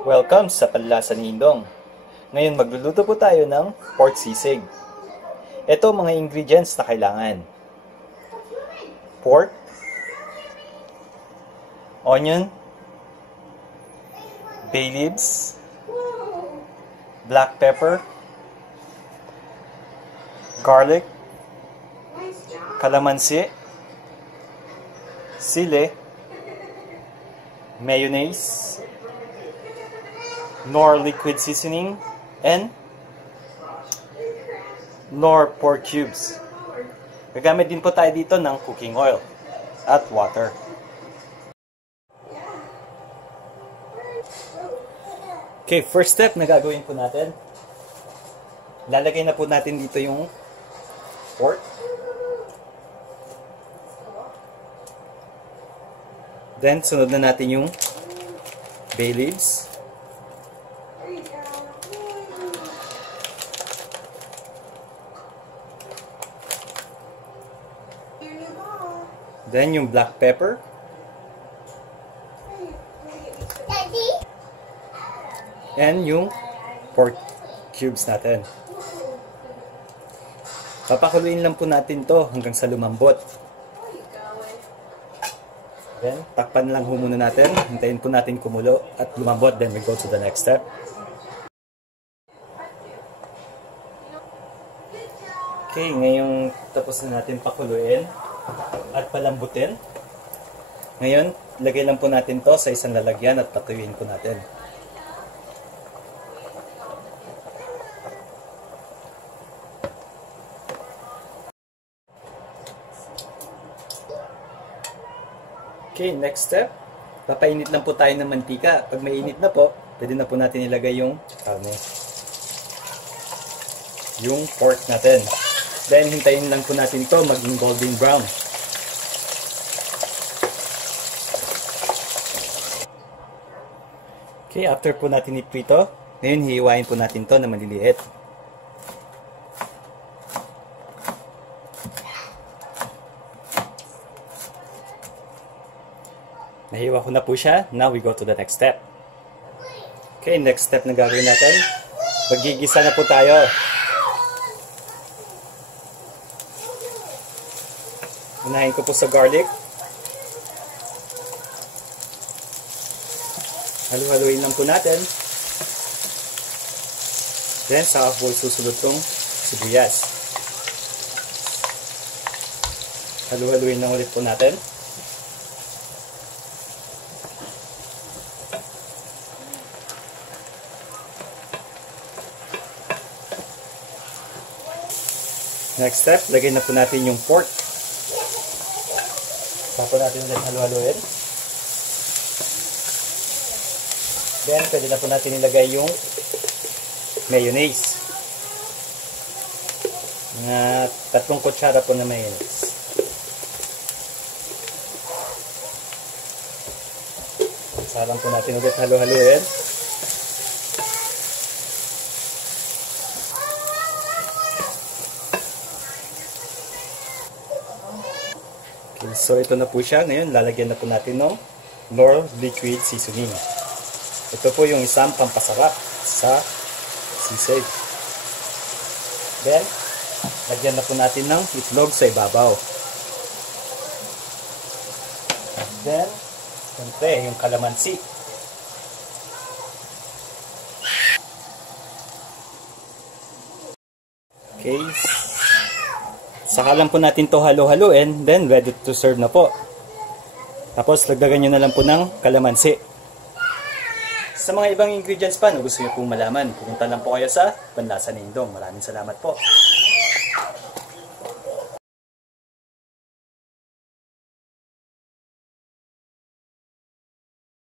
Welcome sa Panlasa ni Indong. Ngayon magluluto po tayo ng pork sisig. Ito mga ingredients na kailangan. Pork, onion, bay leaves, black pepper, garlic, kalamansi, sili, mayonnaise, Knorr liquid seasoning, and Knorr pork cubes. Gagamit din po tayo dito ng cooking oil at water. Okay, first step na gagawin po natin, lalagay na po natin dito yung pork. Then, sunod na natin yung bay leaves. Then, yung black pepper. And yung pork cubes natin. Papakuluin lang po natin to hanggang sa lumambot. Then, takpan lang muna natin. Hintayin po natin kumulo at lumambot. Then, we go to the next step. Okay, ngayong tapos na natin pakuluin at palambutin. Ngayon, lagay lang po natin to sa isang lalagyan at patuyuin po natin. Okay, next step. Papainit lang po tayo ng mantika. Pag mainit na po, pwede na po natin ilagay yung yung pork natin. Then, hintayin lang po natin to maging golden brown. Okay, after po natin iprito, ngayon hihiwain po natin to na maliliit. Nahiwa ko na po siya. Now we go to the next step. Okay, next step na gagawin natin. Magigisa na po tayo. Unahin ko po sa garlic. Halu-haluin lang po natin. Then, saka po susunod tong sibuyas. Halu-haluin lang ulit po natin. Next step, lagay na po natin yung pork. Tapos natin ulit halu-haluin. Then, pwede na po natin ilagay yung mayonnaise. Mga 3 kutsara po na mayonnaise. Sarang po natin ulit halu-haluin. Okay, so ito na po siya. Ngayon, lalagyan na po natin ng Knorr liquid seasoning. Ito po yung isang pampasarap sa sisig. Then, lagyan na po natin ng itlog sa ibabaw. Then, siyempre, yung kalamansi. Okay. Saka lang po natin to halo-haloin, then ready to serve na po. Tapos lagdagan nyo na lang po ng kalamansi. Sa mga ibang ingredients pa na gusto nyo pong malaman, pupunta lang po kayo sa Panlasa ni Indong. Maraming salamat po.